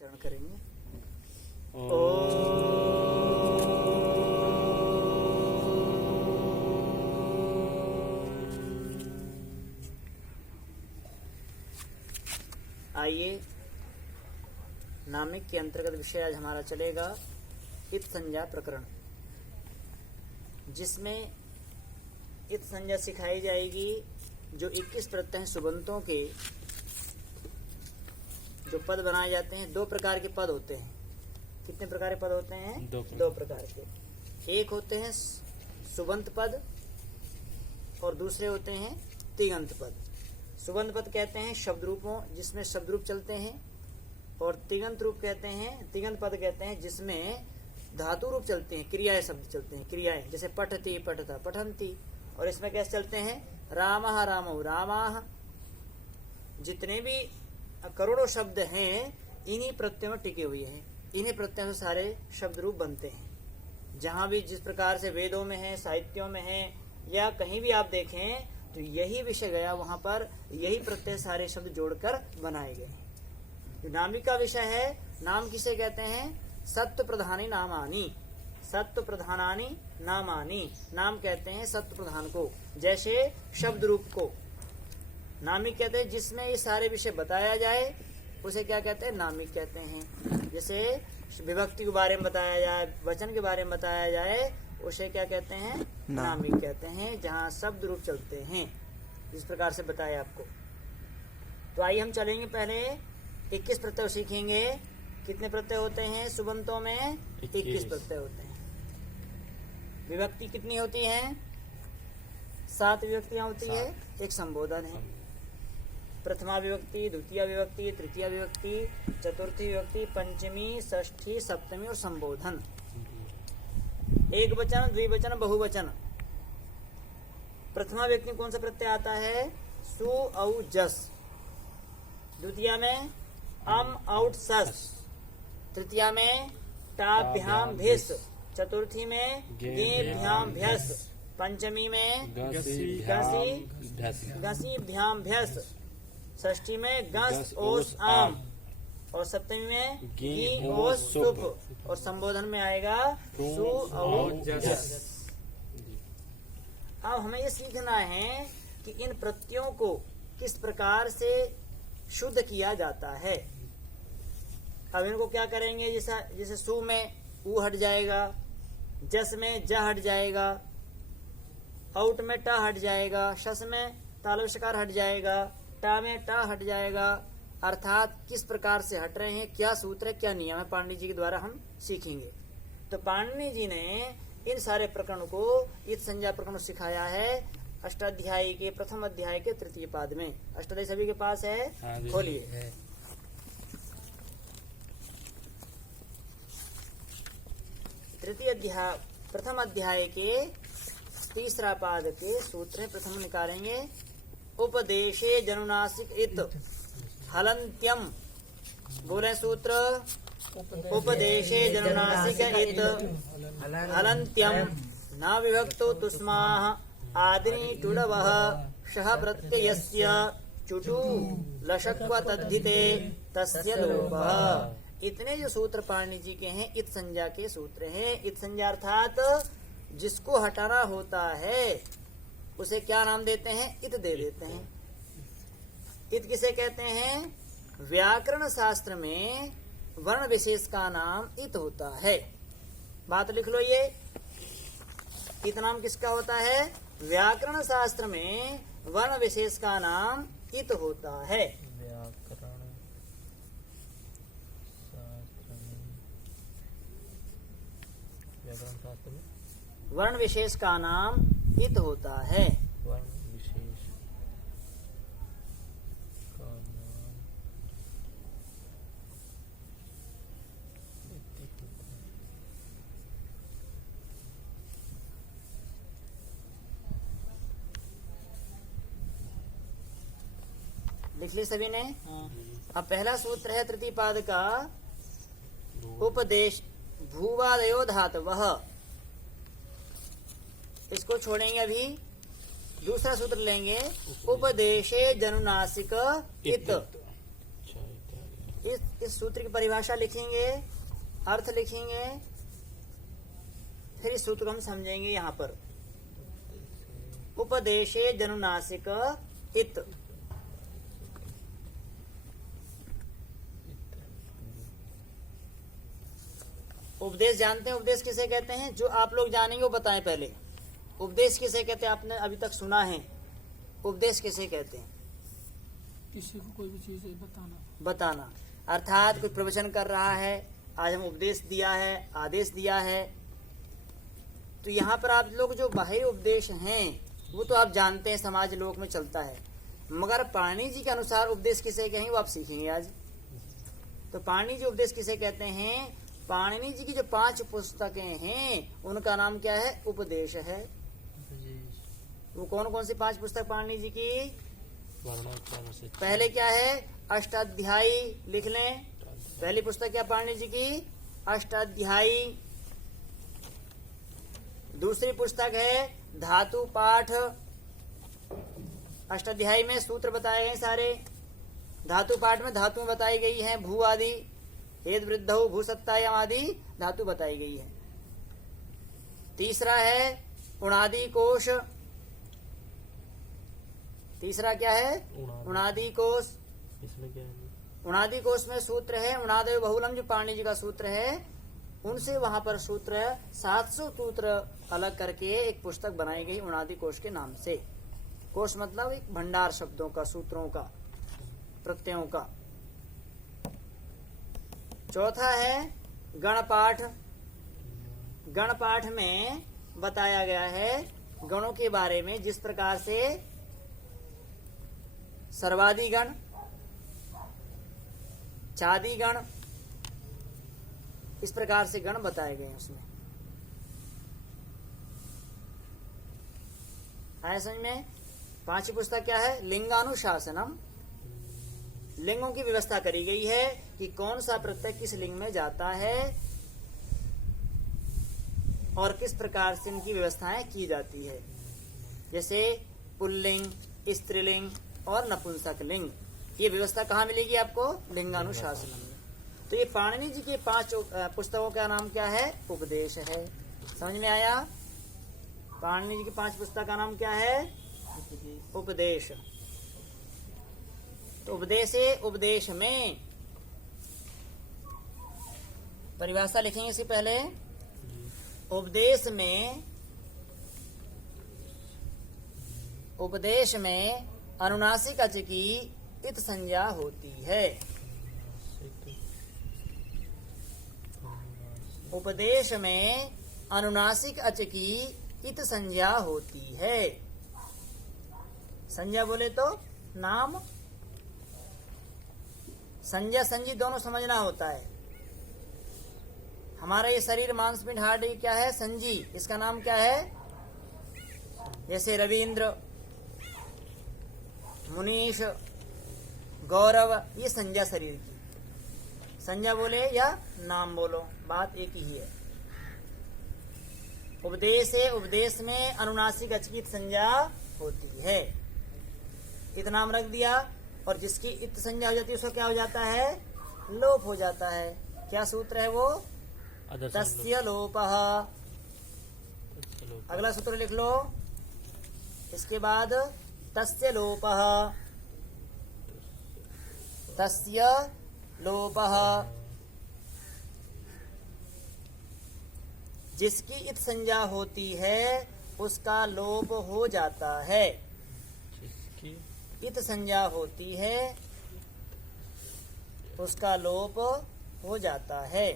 चरण करेंगे। आइए, नामिक के अंतर्गत विषय आज हमारा चलेगा इत संज्ञा प्रकरण, जिसमें इत संज्ञा सिखाई जाएगी। जो 21 प्रत्यय सुबंतों के जो पद बनाए जाते हैं, दो प्रकार के पद होते हैं। कितने प्रकार के पद होते हैं? दो प्रकार के। एक होते हैं सुबंत पद और दूसरे होते हैं तिङंत पद। सुबंत पद कहते हैं शब्द रूपों जिसमें शब्द रूप चलते हैं, और तिङंत रूप कहते हैं, तिङंत पद कहते हैं जिसमें धातु रूप चलते हैं, क्रियाएं शब्द चलते हैं, क्रियाएं जैसे पठति पठता पठन्ति। और इसमें कैसे चलते हैं? रामः रामौ रामाः। जितने भी करोड़ों शब्द हैं इन्हीं प्रत्ययों में टिके हुए हैं। इन्हीं प्रत्ययों से सारे शब्द रूप बनते हैं। जहां भी जिस प्रकार से वेदों में है, साहित्यों में है, या कहीं भी आप देखें तो यही विषय गया, वहां पर यही प्रत्यय सारे शब्द जोड़कर बनाए गए हैं। जो नामिक का विषय है, नाम किसे कहते हैं? सत्व प्रधानी नामानी। सत्व प्रधानानी नामानी, नाम कहते हैं सत्व प्रधान को। जैसे शब्द रूप को नामिक कहते हैं, जिसमें ये सारे विषय बताया जाए उसे क्या कहते हैं? नामिक कहते हैं। जैसे विभक्ति के बारे में बताया जाए, वचन के बारे में बताया जाए, उसे क्या कहते हैं? नामिक कहते हैं। जहाँ शब्द रूप चलते हैं, इस प्रकार से बताया आपको। तो आइए हम चलेंगे, पहले 21 प्रत्यय सीखेंगे। कितने प्रत्यय होते हैं सुबंतों में? 21 प्रत्यय होते हैं। विभक्ति कितनी होती है? 7 विभक्तियां होती है। एक संबोधन है। प्रथमा विभक्ति, द्वितीय विभक्ति, तृतीय विभक्ति, चतुर्थी विभक्ति, पंचमी, षष्ठी, सप्तमी और संबोधन। एक वचन, द्विवचन, बहुवचन। प्रथमा विभक्ति कौन सा प्रत्यय आता है? सु औ जस। द्वितीय में अम औट सस। तृतीया में टाभ्याम भिस। चतुर्थी में गेभ्याम भ्यस। पंचमी में गसी भ्याम भ्यस। षष्ठी में गस ओस आम। और सप्तमी में गी ओस सुप। और संबोधन में आएगा सु औ जस। अब हमें ये सीखना है कि इन प्रत्ययों को किस प्रकार से शुद्ध किया जाता है। अब इनको क्या करेंगे? जैसे सु में ऊ हट जाएगा, जस में ज हट जाएगा, औट में ट हट जाएगा, शस में तालव्यषकार हट जाएगा, टा में टा हट जाएगा। अर्थात किस प्रकार से हट रहे हैं, क्या सूत्र है, क्या नियम है, पाणिनि जी के द्वारा हम सीखेंगे। तो पाणिनि जी ने इन सारे प्रकरण को, इत संज्ञा प्रकरण को सिखाया है अष्टाध्यायी के प्रथम अध्याय के तृतीय पाद में। अष्टाध्यायी सभी के पास है? खोलिए। तृतीय अध्याय प्रथम अध्याय के तीसरा पाद के सूत्र प्रथम निकालेंगे। उपदेशे जनुनासिक इत हलन्त्यम। बोले सूत्र। उपदेशे जनुनासिक इत हलन्त्यम न विभक्तो तुस्माः आदिनी टुडवः शः प्रत्ययस्य चुटु लशक्व तद्धिते तस्य लोपः। इतने जो सूत्र पाणिनि जी के हैं इत संज्ञा के सूत्र हैं। इत संज्ञा अर्थात जिसको हटाना होता है उसे क्या नाम देते हैं? इत दे देते हैं। इत किसे कहते हैं? व्याकरण शास्त्र में वर्ण विशेष का नाम इत होता है। बात लिख लो ये। इत नाम किसका होता है? व्याकरण शास्त्र में वर्ण विशेष का नाम इत होता है। वर्ण विशेष का नाम इत होता है। वर्ण विशेष का नाम लिख ली सभी ने? अब पहला सूत्र है तृतीय पाद का। उपदेश भूवादयो धातवः। इसको छोड़ेंगे अभी। दूसरा सूत्र लेंगे। उपदेशे जनुनासिक इत। इस सूत्र की परिभाषा लिखेंगे, अर्थ लिखेंगे, फिर इस सूत्र को हम समझेंगे। यहाँ पर उपदेशे जनुनासिक इत, उपदेश जानते हैं? उपदेश किसे कहते हैं? जो आप लोग जानेंगे वो बताएं पहले। उपदेश किसे कहते हैं? आपने अभी तक सुना है। उपदेश किसे कहते हैं? किसी को कोई भी चीज बताना। अर्थात कोई प्रवचन कर रहा है, आज हम उपदेश दिया है, आदेश दिया है। तो यहाँ पर आप लोग जो बाह्य उपदेश हैं वो तो आप जानते हैं, समाज लोक में चलता है। मगर पाणिनि जी के अनुसार उपदेश किसे कहेंगे वो आप सीखेंगे आज। तो पाणिनि जी उपदेश किसे कहते हैं? पाणिनि जी की जो 5 पुस्तकें हैं उनका नाम क्या है? उपदेश है। वो कौन कौन सी 5 पुस्तक पाणिनि जी की? पहले क्या है? अष्टाध्यायी लिख लें। पहली पुस्तक क्या पाणिनि जी की? अष्टाध्यायी। दूसरी पुस्तक है धातु पाठ। अष्टाध्यायी में सूत्र बताए गए सारे। धातु पाठ में धातु बताई गई है, भू आदि, हेद वृद्धौ भू सत्तायाम आदि धातु बताई गई है। तीसरा है उणादि कोश। तीसरा क्या है? उणादि कोश। इसमें क्या है? उणादि कोश में सूत्र है उणादय बहुलम, जो पाणिनि जी का सूत्र है। उनसे वहां पर सूत्र 700 सूत्र अलग करके एक पुस्तक बनाई गई उणादि कोश के नाम से। कोश मतलब एक भंडार शब्दों का, सूत्रों का, प्रत्ययों का। चौथा है गणपाठ। गणपाठ में बताया गया है गणों के बारे में, जिस प्रकार से सर्वादि गण, चादि गण, इस प्रकार से गण बताए गए हैं उसमें। आया समझ में? 5वीं पुस्तक क्या है? लिंगानुशासनम। लिंगों की व्यवस्था करी गई है कि कौन सा प्रत्यय किस लिंग में जाता है और किस प्रकार से इनकी व्यवस्थाएं की जाती है। जैसे पुल्लिंग, स्त्रीलिंग और नपुंसक लिंग। ये व्यवस्था कहाँ मिलेगी आपको? लिंगानुशासनम में। तो ये पाणिनि जी के 5 पुस्तकों का नाम क्या है? उपदेश है। समझ में आया? पाणिनि जी की 5 पुस्तक का नाम क्या है? उपदेश। तो उपदेश में परिभाषा लिखेंगे इससे पहले। उपदेश में अनुनासिक अच की इत संज्ञा होती है। उपदेश में अनुनासिक अच की इत संज्ञा होती है। संज्ञा बोले तो नाम, संज्ञा संजी दोनों समझना होता है। हमारा ये शरीर मांस पिंड हार्ड क्या है? संजी। इसका नाम क्या है? जैसे रविंद्र, मुनीश, गौरव, ये संज्ञा शरीर की। संज्ञा बोले या नाम बोलो, बात एक ही है। उपदेश में अनुनासिक अच की संज्ञा होती है। इत नाम रख दिया और जिसकी इत संज्ञा हो जाती है उसका क्या हो जाता है? लोप हो जाता है। क्या सूत्र है वो? तस्य लोपः। अगला सूत्र लिख लो। इसके बाद तस्य लोपः, तस्य लोपः। जिसकी इत संज्ञा होती है उसका लोप हो जाता है। इत संज्ञा होती है उसका लोप हो जाता है।